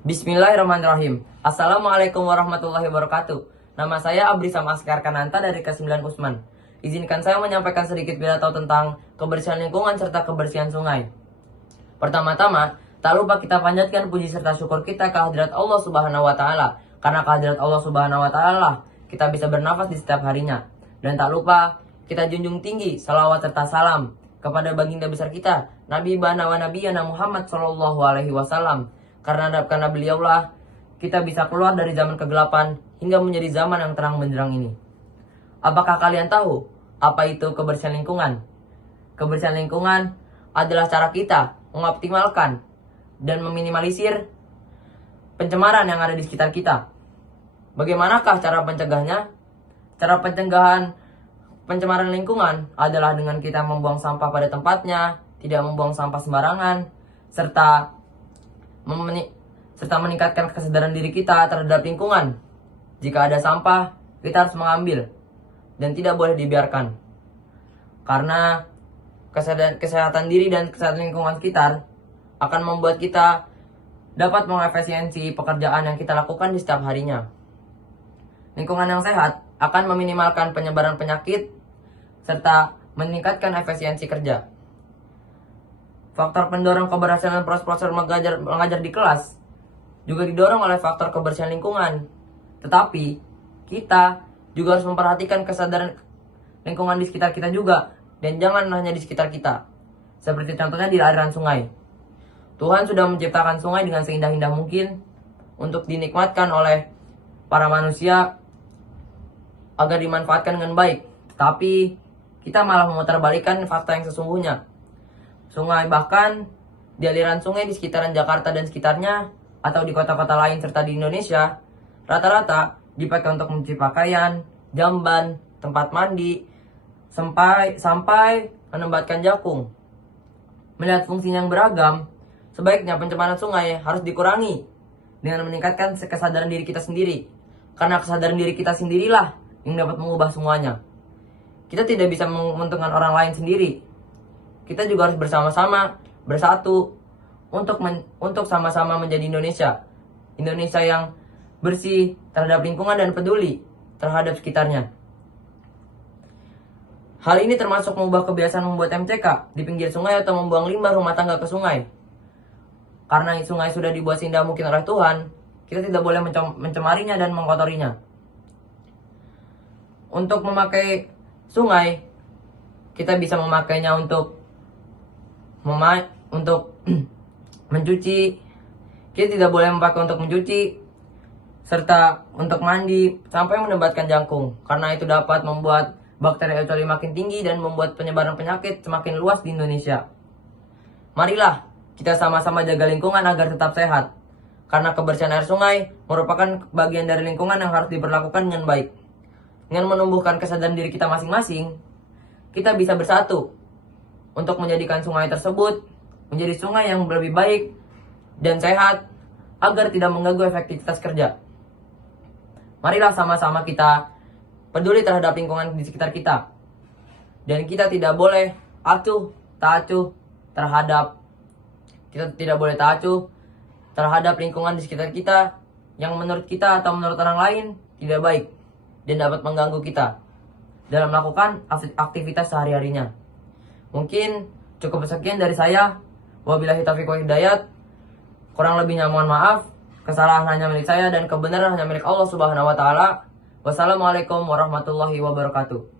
Bismillahirrahmanirrahim. Assalamualaikum warahmatullahi wabarakatuh. Nama saya Abrisam Askar Kananta dari Ke9 Usman. Izinkan saya menyampaikan sedikit pidato tentang kebersihan lingkungan serta kebersihan sungai. Pertama-tama, tak lupa kita panjatkan puji serta syukur kita ke hadirat Allah Subhanahu wa taala. Karena kehadirat Allah Subhanahu wa taala, kita bisa bernafas di setiap harinya. Dan tak lupa kita junjung tinggi salawat serta salam kepada baginda besar kita, Nabi Bana wa Nabiyana Muhammad sallallahu alaihi wasallam. Karena beliaulah kita bisa keluar dari zaman kegelapan hingga menjadi zaman yang terang benderang ini. Apakah kalian tahu apa itu kebersihan lingkungan? Kebersihan lingkungan adalah cara kita mengoptimalkan dan meminimalisir pencemaran yang ada di sekitar kita. Bagaimanakah cara pencegahnya? Cara pencegahan pencemaran lingkungan adalah dengan kita membuang sampah pada tempatnya, tidak membuang sampah sembarangan, serta meningkatkan kesadaran diri kita terhadap lingkungan. Jika ada sampah, kita harus mengambil dan tidak boleh dibiarkan. Karena kesehatan diri dan kesehatan lingkungan sekitar akan membuat kita dapat mengefisiensi pekerjaan yang kita lakukan di setiap harinya. Lingkungan yang sehat akan meminimalkan penyebaran penyakit serta meningkatkan efisiensi kerja. Faktor pendorong keberhasilan proses mengajar di kelas juga didorong oleh faktor kebersihan lingkungan. Tetapi kita juga harus memperhatikan kesadaran lingkungan di sekitar kita juga, dan jangan hanya di sekitar kita. Seperti contohnya di aliran sungai. Tuhan sudah menciptakan sungai dengan seindah-indah mungkin untuk dinikmatkan oleh para manusia agar dimanfaatkan dengan baik. Tetapi kita malah memutarbalikkan fakta yang sesungguhnya. Sungai, bahkan di aliran sungai di sekitaran Jakarta dan sekitarnya, atau di kota-kota lain serta di Indonesia, rata-rata dipakai untuk mencuci pakaian, jamban, tempat mandi, sampai menempatkan jakung. Melihat fungsi yang beragam, sebaiknya pencemaran sungai harus dikurangi dengan meningkatkan kesadaran diri kita sendiri. Karena kesadaran diri kita sendirilah yang dapat mengubah semuanya. Kita tidak bisa menguntungkan orang lain sendiri. Kita juga harus bersama-sama bersatu untuk sama-sama menjadi Indonesia. Indonesia yang bersih terhadap lingkungan dan peduli terhadap sekitarnya. Hal ini termasuk mengubah kebiasaan membuat MCK di pinggir sungai atau membuang limbah rumah tangga ke sungai. Karena sungai sudah dibuat seindah mungkin oleh Tuhan, kita tidak boleh mencemarinya dan mengkotorinya. Untuk memakai sungai, kita bisa memakainya untuk mencuci. Kita tidak boleh memakai untuk mencuci serta untuk mandi sampai menempatkan jangkung, karena itu dapat membuat bakteri E. coli makin tinggi dan membuat penyebaran penyakit semakin luas di Indonesia. Marilah kita sama-sama jaga lingkungan agar tetap sehat, karena kebersihan air sungai merupakan bagian dari lingkungan yang harus diperlakukan dengan baik. Dengan menumbuhkan kesadaran diri kita masing-masing, kita bisa bersatu untuk menjadikan sungai tersebut menjadi sungai yang lebih baik dan sehat agar tidak mengganggu efektivitas kerja. Marilah sama-sama kita peduli terhadap lingkungan di sekitar kita. Dan kita tidak boleh tak acuh terhadap lingkungan di sekitar kita yang menurut kita atau menurut orang lain tidak baik dan dapat mengganggu kita dalam melakukan aktivitas sehari-harinya. Mungkin cukup sekian dari saya. Wabillahi taufiq wal hidayat. Kurang lebihnya mohon maaf. Kesalahan hanya milik saya dan kebenaran hanya milik Allah Subhanahu wa taala. Wassalamualaikum warahmatullahi wabarakatuh.